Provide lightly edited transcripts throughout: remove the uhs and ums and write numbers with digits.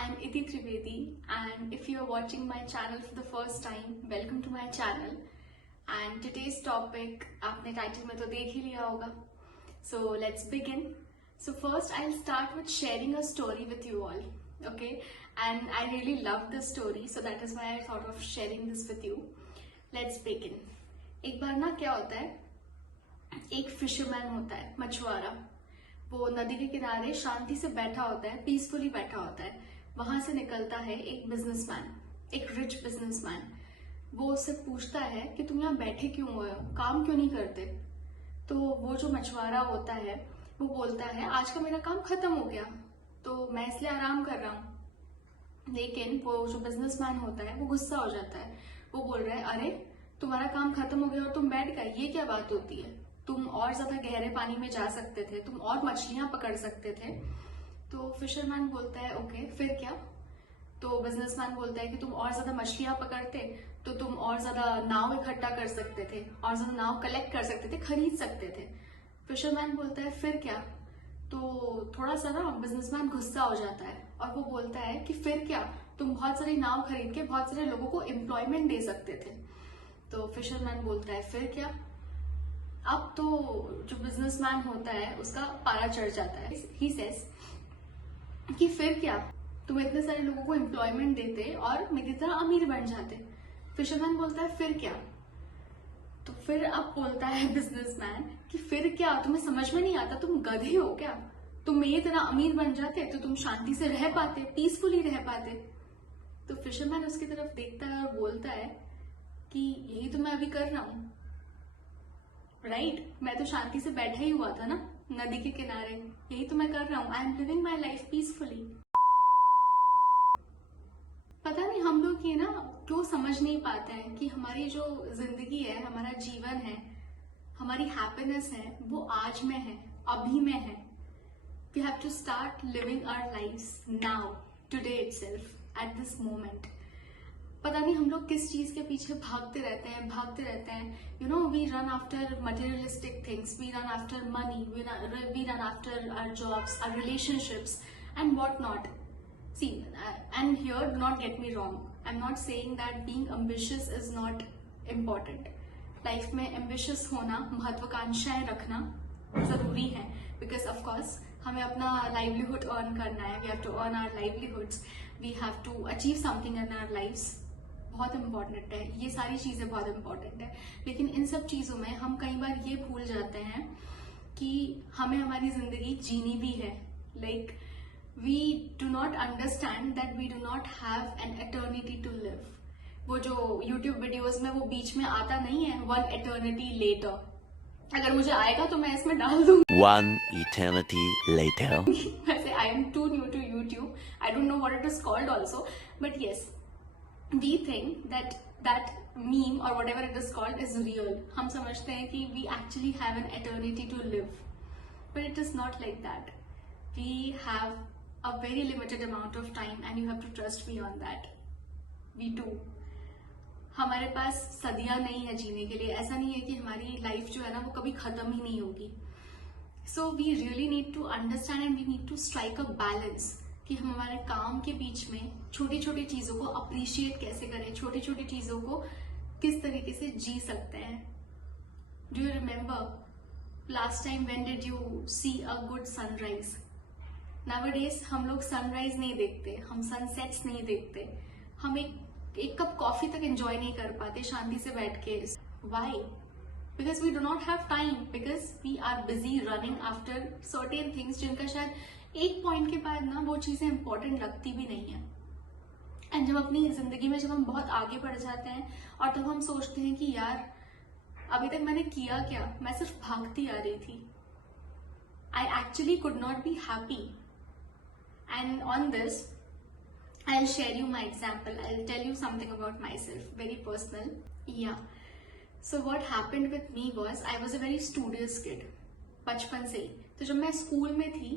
I'm Iti Trivedi, and if you are watching my channel for the first time, welcome to my channel. And today's topic, आपने title में तो देख ही लिया होगा. So let's begin. So first I'll start with sharing a story with you all, okay? And I really love this story, so that is why I thought of sharing this with you. Let's begin. एक बार ना क्या होता है, एक fisherman होता है, मछुआरा. वो नदी के किनारे शांति से बैठा होता है, पीसफुली बैठा होता है. वहां से निकलता है एक बिजनेसमैन, एक रिच बिजनेसमैन. वो उससे पूछता है कि तुम यहाँ बैठे क्यों हुए हो, काम क्यों नहीं करते. तो वो जो मछुआरा होता है वो बोलता है आज का मेरा काम खत्म हो गया तो मैं इसलिए आराम कर रहा हूँ. लेकिन वो जो बिजनेसमैन होता है वो गुस्सा हो जाता है. वो बोल रहा है अरे तुम्हारा काम खत्म हो गया और तुम बैठ गए, ये क्या बात होती है. तुम और ज्यादा गहरे पानी में जा सकते थे, तुम और मछलियां पकड़ सकते थे. तो फिशरमैन बोलता है ओके फिर क्या. तो बिजनेसमैन बोलता है कि तुम और ज्यादा मछलियां पकड़ते तो तुम और ज्यादा नाव इकट्ठा कर सकते थे, और ज्यादा नाव कलेक्ट कर सकते थे, खरीद सकते थे. फिशरमैन बोलता है फिर क्या. तो थोड़ा सा ना बिजनेसमैन गुस्सा हो जाता है और वो बोलता है कि फिर क्या, तुम बहुत सारी नाव खरीद के बहुत सारे लोगों को एम्प्लॉयमेंट दे सकते थे. तो फिशरमैन बोलता है फिर क्या. अब तो जो बिजनेसमैन होता है उसका पारा चढ़ जाता है. ही सेज कि फिर क्या, तुम इतने सारे लोगों को एम्प्लॉयमेंट देते और मेरी तरह अमीर बन जाते. फिशरमैन बोलता है फिर क्या. तो फिर अब बोलता है बिजनेसमैन कि फिर क्या, तुम्हें समझ में नहीं आता, तुम गधे हो क्या. तुम मेरी तरह अमीर बन जाते तो तुम शांति से रह पाते, पीसफुली रह पाते. तो फिशरमैन उसकी तरफ देखता है और बोलता है कि यही तो मैं अभी कर रहा हूं, राइट. मैं तो शांति से बैठा ही हुआ था ना नदी के किनारे, यही तो मैं कर रहा हूं. I am living my life peacefully. पता नहीं हम लोग ये ना क्यों समझ नहीं पाते हैं कि हमारी जो जिंदगी है, हमारा जीवन है, हमारी हैप्पीनेस है, वो आज में है, अभी में है. We have to start living our lives now, today itself, at this moment. पता नहीं हम लोग किस चीज के पीछे भागते रहते हैं. You know, we run after materialistic things, we run after money, we run after our jobs, our relationships and what not. See, and here do not get me wrong, I'm not saying that being ambitious is not important. Life में ambitious होना, महत्वाकांक्षाएं रखना जरूरी है, because of course हमें अपना livelihood earn करना है. We have to earn our livelihoods, we have to achieve something in our lives. बहुत important है, ये सारी चीजें बहुत important है. लेकिन इन सब चीजों में हम कई बार ये भूल जाते हैं कि हमें हमारी जिंदगी जीनी भी है. Like we do not understand that we do not have an eternity to live. वो जो YouTube वीडियोस में वो बीच में आता नहीं है, one eternity later. अगर मुझे आएगा तो मैं इसमें डाल दूंगी. One eternity later. वैसे I am too new to YouTube. I don't know what it is called also. But yes, we think that that meme or whatever it is called is real. हम समझते हैं कि we actually have an eternity to live. But it is not like that. We have a very limited amount of time and you have to trust me on that. We do. हमारे पास सदियां नहीं है जीने के लिए. ऐसा नहीं है कि हमारी लाइफ जो है ना वो कभी खत्म ही नहीं होगी. So we really need to understand and we need to strike a balance कि हम हमारे काम के बीच में छोटी छोटी चीजों को अप्रिशिएट कैसे करें, छोटी छोटी चीजों को किस तरीके से जी सकते हैं. Do you remember last time when did you see a good sunrise? Nowadays हम लोग सनराइज नहीं देखते, हम सनसेट्स नहीं देखते, हम एक कप कॉफी तक एंजॉय नहीं कर पाते शांति से बैठ के. Why? Because we do not have time, because we are busy running after certain things जिनका शायद एक पॉइंट के बाद ना वो चीजें इंपॉर्टेंट लगती भी नहीं है. एंड जब अपनी जिंदगी में जब हम बहुत आगे बढ़ जाते हैं और तब हम सोचते हैं कि यार अभी तक मैंने किया क्या, मैं सिर्फ भागती आ रही थी. I actually could not be happy. And on this, I'll share you my example. I'll tell you something about myself, very personal. Yeah. So what happened with me was, I was a very studious kid. बचपन से ही. तो जब मैं school में थी,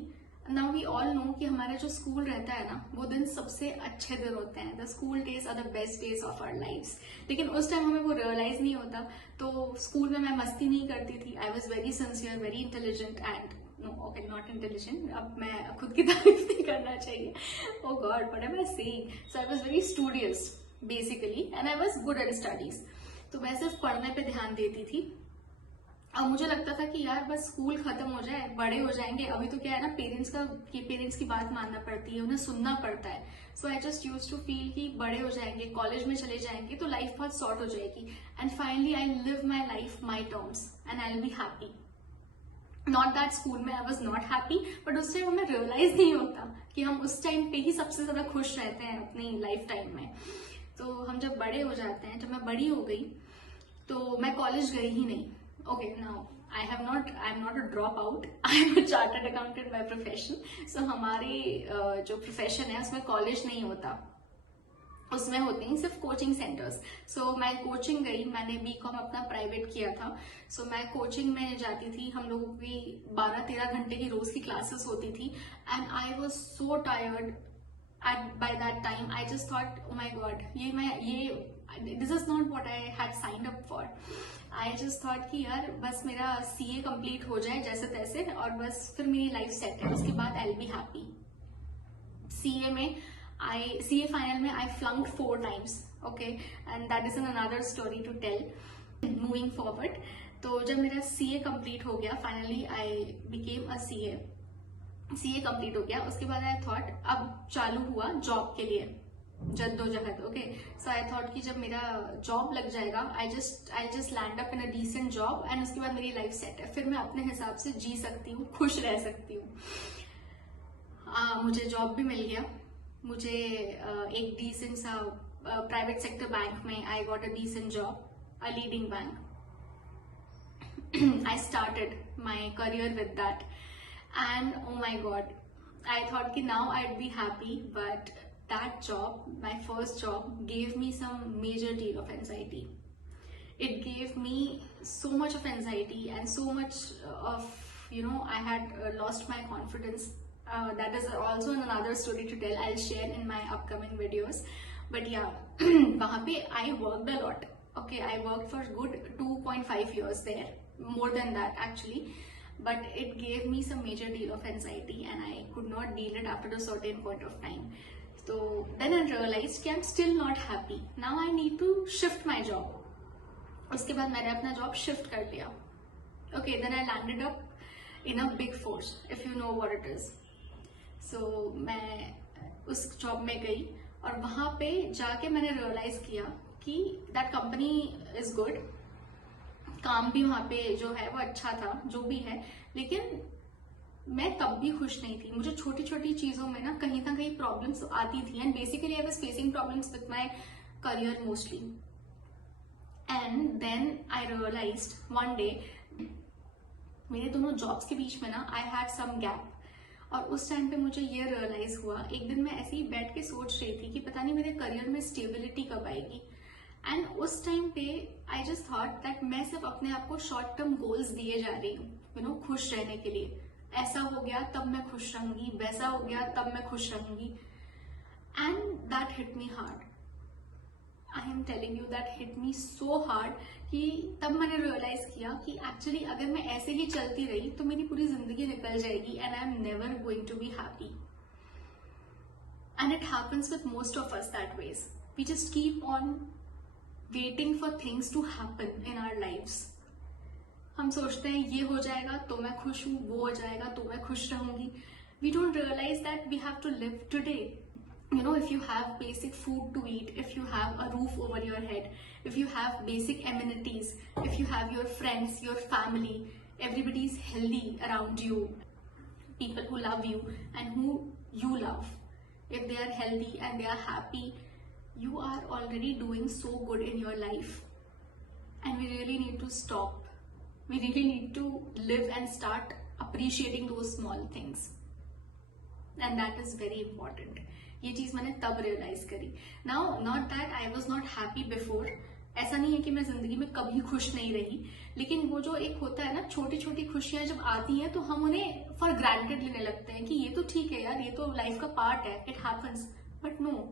now we all know कि हमारा जो स्कूल रहता है ना, वो दिन सबसे अच्छे दिन होते हैं. The school days are the best days of our lives. लेकिन उस टाइम हमें वो रियलाइज नहीं होता. तो स्कूल में मैं मस्ती नहीं करती थी. I was very sincere, very intelligent and no okay not intelligent, अब मैं खुद की तारीफ नहीं करना चाहिए, oh God what am I saying, so I was very studious basically and I was good at studies. तो मैं सिर्फ पढ़ने पे ध्यान देती थी और मुझे लगता था कि यार बस स्कूल खत्म हो जाए, बड़े हो जाएंगे, अभी तो क्या है ना पेरेंट्स की बात मानना पड़ती है, उन्हें सुनना पड़ता है। So I just use to feel कि बड़े हो जाएंगे, कॉलेज में चले जाएंगे तो लाइफ बहुत सॉर्ट हो जाएगी and finally I live my life my terms and I will be happy. Not that school में I was not happy, but उस टाइम हमें रियलाइज नहीं होता कि हम उस टाइम पे ही सबसे ज्यादा खुश रहते हैं अपनी लाइफ टाइम में। तो हम जब बड़े हो जाते हैं, जब मैं बड़ी हो गई तो मैं कॉलेज गई ही नहीं। Okay, now I'm not a dropout. I'm a chartered accountant by profession. So हमारी जो प्रोफेशन है उसमें कॉलेज नहीं होता, उसमें होते हैं सिर्फ कोचिंग सेंटर्स। सो मैं कोचिंग गई, मैंने बीकॉम अपना प्राइवेट किया था। सो मैं कोचिंग में जाती थी, हम लोगों की 12-13 घंटे की रोज की क्लासेस होती थी and I was so tired by that time. I just thought, oh my god, this is not what I had signed up for. I just thought कि यार बस मेरा CA कंप्लीट हो जाए जैसे तैसे और बस फिर मेरी लाइफ सेट है, उसके बाद I'll be happy. CA final में I flunked 4 times, okay, and that is another story to tell. Moving forward, तो जब मेरा CA कंप्लीट हो गया, finally I became a CA complete हो गया, उसके बाद आई थॉट अब चालू हुआ जॉब के लिए जद्दोजहद। ओके, सो आई थॉट कि जब मेरा जॉब लग जाएगा I just land up in a decent job and उसके बाद मेरी लाइफ सेट है, फिर मैं अपने हिसाब से जी सकती हूँ, खुश रह सकती हूँ। मुझे जॉब भी मिल गया, मुझे एक डिसेंट सा प्राइवेट सेक्टर बैंक में I got a decent job, a leading bank. I started my career with that and oh my god, I thought कि now I'd be happy, but that job, my first job, gave me some major deal of anxiety. It gave me so much of anxiety and so much of, I had lost my confidence. That is also another story to tell, I'll share in my upcoming videos. But yeah, वहाँ पे I worked a lot. Okay, I worked for good 2.5 years there, more than that actually. But it gave me some major deal of anxiety and I could not deal it after a certain point of time. So then I realized कि I'm still not happy. Now I need to shift my job. उसके बाद मैंने अपना job shift कर लिया. Okay, then I landed up in a big force, if you know what it is. So मैं उस job में गई और वहाँ पे जाके मैंने रियलाइज किया कि that company is good. काम भी वहां पे जो है वो अच्छा था, जो भी है, लेकिन मैं तब भी खुश नहीं थी। मुझे छोटी छोटी चीजों में ना कहीं प्रॉब्लम्स आती थी and basically I was facing problems with my career mostly. And then I realised one day, मेरे दोनों जॉब्स के बीच में ना आई हैड सम गैप, और उस टाइम पे मुझे ये रियलाइज हुआ, एक दिन मैं ऐसे ही बैठ के सोच रही थी कि पता नहीं मेरे करियर में स्टेबिलिटी कब आएगी। एंड उस टाइम पे आई जस्ट थॉट दैट मैं सिर्फ अपने आप को शॉर्ट टर्म गोल्स दिए जा रही हूँ, खुश रहने के लिए। ऐसा हो गया तब मैं खुश रहूंगी, वैसा हो गया तब मैं खुश रहूंगी। And that hit me hard, I am telling you, that hit me so hard कि तब मैंने रियलाइज किया कि एक्चुअली अगर मैं ऐसे ही चलती रही तो मेरी पूरी जिंदगी निकल जाएगी and I am never going to be happy. And it happens with most of us that ways, we just keep on waiting for things to happen in our lives. हम सोचते हैं ये हो जाएगा तो मैं खुश हूँ, वो हो जाएगा तो मैं खुश रहूंगी. We don't realize that we have to live today. If you have basic food to eat, if you have a roof over your head, if you have basic amenities, if you have your friends, your family, everybody is healthy around you, people who love you and who you love, if they are healthy and they are happy, you are already doing so good in your life. And we really need to stop. We really need to live and start appreciating those small things. And that is very important. ये चीज मैंने तब realise करी. Now, not that I was not happy before. ऐसा नहीं है कि मैं जिंदगी में कभी खुश नहीं रही, लेकिन वो जो एक होता है ना, छोटी छोटी खुशियां जब आती हैं तो हम उन्हें फॉर ग्रांटेड लेने लगते हैं कि ये तो ठीक है यार, ये तो लाइफ का पार्ट है, it happens. But no,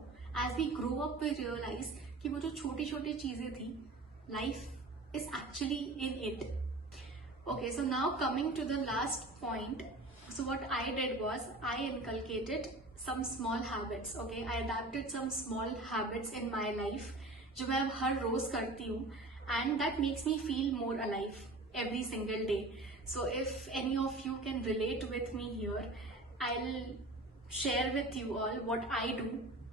as we grow up we realize कि वो जो छोटी छोटी चीजें थी, life is actually in it. Okay, so now coming to the last point, So what I did was I inculcated some small habits. Okay, I adapted some small habits in my life जो मैं अब हर रोज करती हूँ, and that makes me feel more alive every single day. So if any of you can relate with me here, I'll share with you all what I do,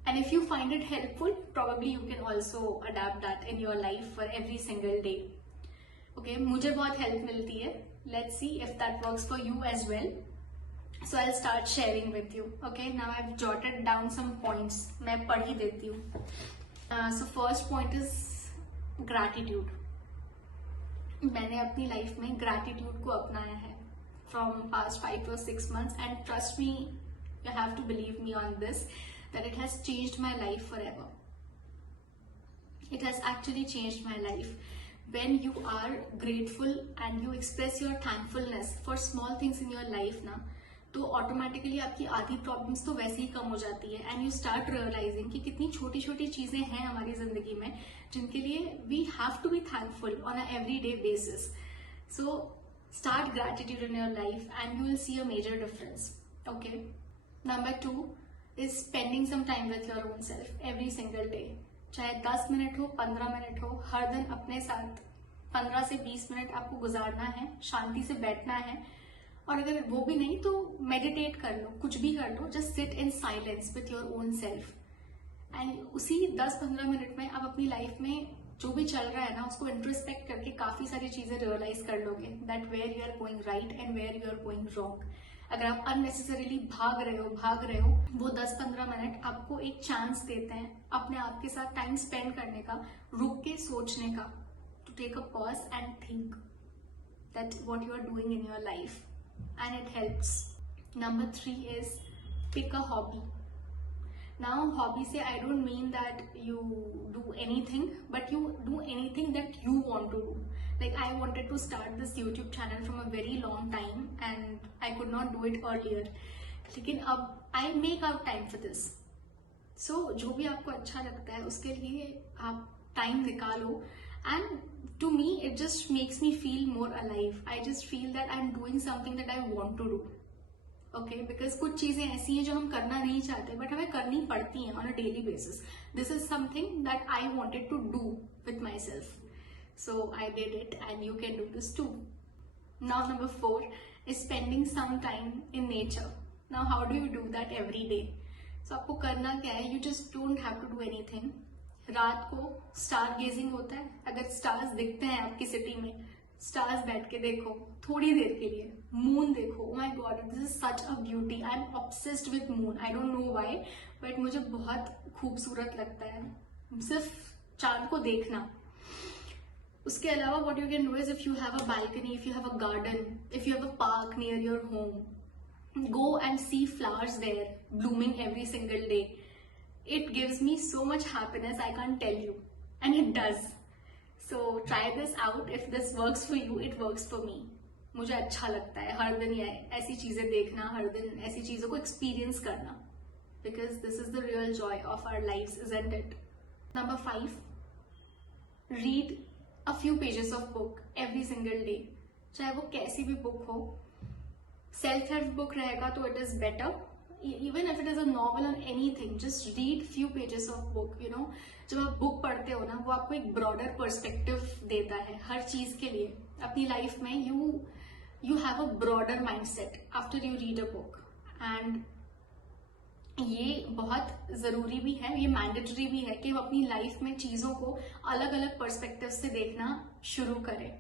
and if you find it helpful, probably you can also adapt that in your life for every single day. Okay, मुझे बहुत help मिलती है. Let's see if that works for you as well. So I'll start sharing with you. Okay, now I've jotted down some points. मैं पढ़ ही देती हूँ. So first point is gratitude. मैंने अपनी लाइफ में gratitude को अपनाया है from past 5 or 6 months, and trust me, you have to believe me on this, that it has changed my life forever. It has actually changed my life. When you are grateful and you express your thankfulness for small things in your life ना, तो automatically आपकी आधी problems तो वैसे ही कम हो जाती है, and you start realising कि कितनी छोटी छोटी चीजें हैं हमारी जिंदगी में जिनके लिए we have to be thankful on a everyday basis. So start gratitude in your life and you will see a major difference. Okay, number 2 is spending some time with your own self every single day. चाहे 10 minute हो, 15 minute हो, हर दिन अपने साथ 15 से 20 minute आपको गुजारना है, शांति से बैठना है. और अगर वो भी नहीं तो मेडिटेट कर लो, कुछ भी कर लो, just sit in silence with your own self. And उसी 10-15 मिनट में आप अपनी लाइफ में जो भी चल रहा है ना उसको इंट्रोस्पेक्ट करके काफी सारी चीजें रियलाइज कर लोगे, that where you are going right and where you are going wrong. अगर आप अननेसेसरीली भाग रहे हो, वो 10-15 मिनट आपको एक चांस देते हैं अपने आप के साथ टाइम स्पेंड करने का, रुक के सोचने का, to take a pause and think that what you are doing in your life, and it helps. Number 3 is pick a hobby. Now hobby say I don't mean that you do anything, but you do anything that you want to do. Like I wanted to start this YouTube channel from a very long time and I could not do it earlier, लेकिन अब I make out time for this. So जो भी आपको अच्छा लगता है उसके लिए आप टाइम निकालो, and to me it just makes me feel more alive. I just feel that I'm doing something that I want to do. Okay, because कुछ चीजें ऐसी हैं जो हम करना नहीं चाहते बट हमें करनी पड़ती हैं on a daily basis. This is something that I wanted to do with myself, so I did it, and you can do this too. Now number 4 is spending some time in nature. Now how do you do that every day? So आपको करना क्या है, you just don't have to do anything. रात को star gazing होता है, अगर stars दिखते हैं आपकी सिटी में, स्टार्स बैठ के देखो थोड़ी देर के लिए, मून देखो. Oh my God, this is such a beauty. I am obsessed with moon. I don't know why, but मुझे बहुत खूबसूरत लगता है सिर्फ चांद को देखना. उसके अलावा what you can do is, if you have a balcony, if you have a garden, if you have a park near your home, go and see flowers there blooming every single day. It gives me so much happiness, I can't tell you, and it does. So try this out. If this works for you, it works for me. मुझे अच्छा लगता है हर दिन ये ऐसी चीजें देखना, हर दिन ऐसी चीजों को एक्सपीरियंस करना, because this is the real joy of our lives, isn't it? Number 5, read a few pages of book every single day. चाहे वो कैसी भी बुक हो. सेल्फ हेल्प बुक रहेगा तो it is better. Even if it is a novel or anything, just read few pages of book. You know, जब आप book पढ़ते हो ना, वो आपको एक ब्रॉडर पर्सपेक्टिव देता है हर चीज के लिए. अपनी लाइफ में you have a broader mindset after you read a book, and ये बहुत जरूरी भी है, ये मैंडेटरी भी है कि हम अपनी लाइफ में चीजों को अलग अलग पर्सपेक्टिव से देखना शुरू करें.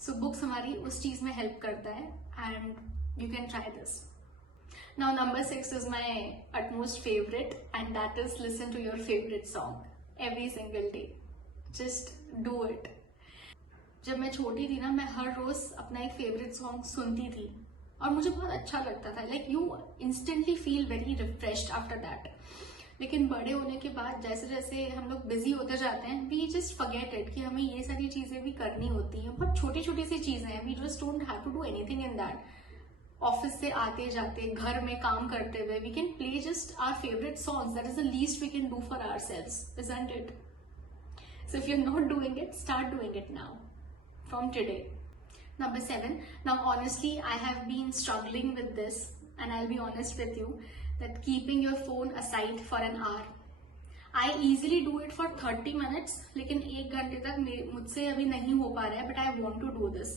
सो बुक्स हमारी उस चीज में हेल्प करता है, and you can try this. Now number 6 is my utmost favorite, and that is listen to your favorite song every single day. Just do it. जब मैं छोटी थी ना, मैं हर रोज अपना एक फेवरेट सॉन्ग सुनती थी और मुझे बहुत अच्छा लगता था. Like you instantly feel very refreshed after that. लेकिन बड़े होने के बाद जैसे जैसे हम लोग बिजी होते जाते हैं, वी जस्ट फॉरगेट इट कि हमें ये सारी चीजें भी करनी होती हैं. बहुत छोटी छोटी सी चीजें हैं, we just don't have to do anything in that. Office से आते जाते, घर में काम करते हुए, we can play just our favourite songs. That is the least we can do for ourselves, isn't it? So if you are not doing it, start doing it now, from today. Number 7. Now honestly, I have been struggling with this and I'll be honest with you that keeping your phone aside for an hour, I easily do it for 30 minutes, लेकिन 1 घंटे तक मुझसे अभी नहीं हो पा रहा है, but I want to do this.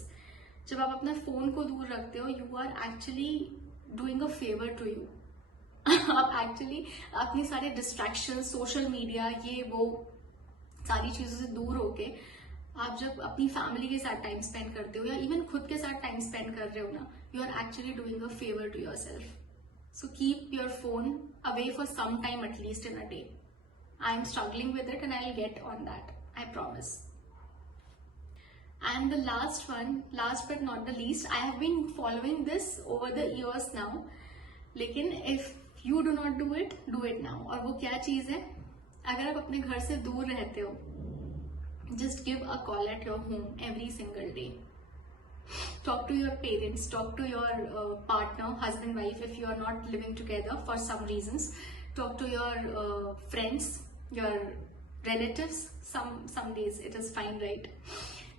जब आप अपने फोन को दूर रखते हो, you are actually doing a favor to you. आप एक्चुअली अपनी सारे डिस्ट्रैक्शन, सोशल मीडिया, ये वो सारी चीजों से दूर होके आप जब अपनी फैमिली के साथ टाइम स्पेंड करते हो या इवन खुद के साथ टाइम स्पेंड कर रहे हो ना, you are actually doing a favour to yourself. So keep your phone away for some time at least in a day. I am struggling with it and I will get on that, I promise. And the last one, last but not the least, I have been following this over the years now. लेकिन if you do not do it now. और वो क्या चीज है? अगर आप अपने घर से दूर रहते हो, just give a call at your home every single day. Talk to your parents, talk to your partner, husband, wife, if you are not living together for some reasons. Talk to your friends, your relatives. Some days it is fine, right?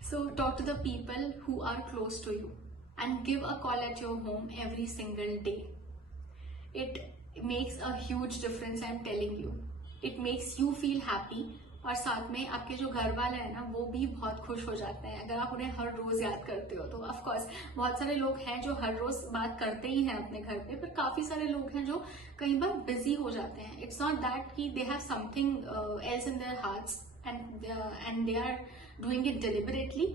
So talk to the people who are close to you and give a call at your home every single day. It makes a huge difference, I'm telling you. It makes you feel happy. और साथ में आपके जो घर वाले हैं ना, वो भी बहुत खुश हो जाते हैं अगर आप उन्हें हर रोज याद करते हो. तो ऑफ कोर्स बहुत सारे लोग हैं जो हर रोज बात करते ही हैं अपने घर पे, पर काफी सारे लोग हैं जो कई बार बिजी हो जाते हैं. इट्स नॉट दैट कि they have something else in their hearts and they are doing it deliberately.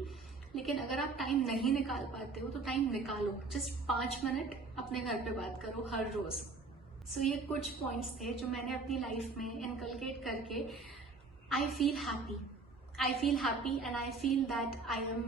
लेकिन अगर आप टाइम नहीं निकाल पाते हो तो टाइम निकालो. जस्ट 5 मिनट अपने घर पे बात करो हर रोज. सो ये कुछ पॉइंट्स थे जो मैंने अपनी लाइफ में इनकलकेट करके I feel happy and I feel that I am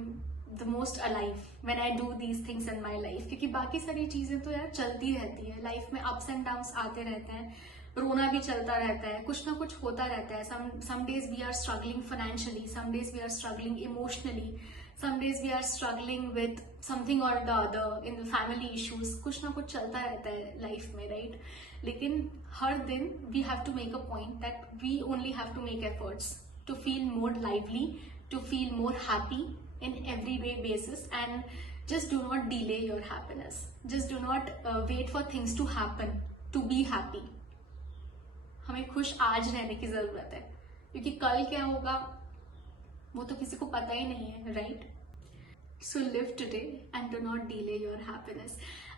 the most alive when I do these things in my life. क्योंकि बाकी सारी चीजें तो यार चलती रहती है लाइफ में, अप्स एंड डाउन्स आते रहते हैं, रोना भी चलता रहता है, कुछ ना कुछ होता रहता है. some days we are struggling financially, some days we are struggling emotionally, some days we are struggling with something or the other in the family issues. कुछ ना कुछ चलता रहता है लाइफ में, राइट? लेकिन हर दिन we have to make a point that we only have to make efforts to feel more lively, to feel more happy in everyday basis, and just do not delay your happiness. Just do not wait for things to happen to be happy. हमें खुश आज रहने की जरूरत है, क्योंकि कल क्या होगा वो तो किसी को पता ही नहीं है, right? So live today and do not delay your happiness.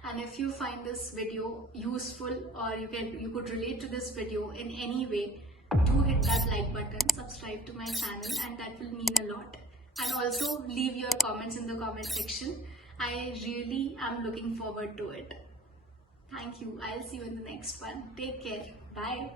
And if you find this video useful or you could relate to this video in any way, do hit that like button, subscribe to my channel, and that will mean a lot. And also leave your comments in the comment section. I really am looking forward to it. Thank you. I'll see you in the next one. Take care. Bye.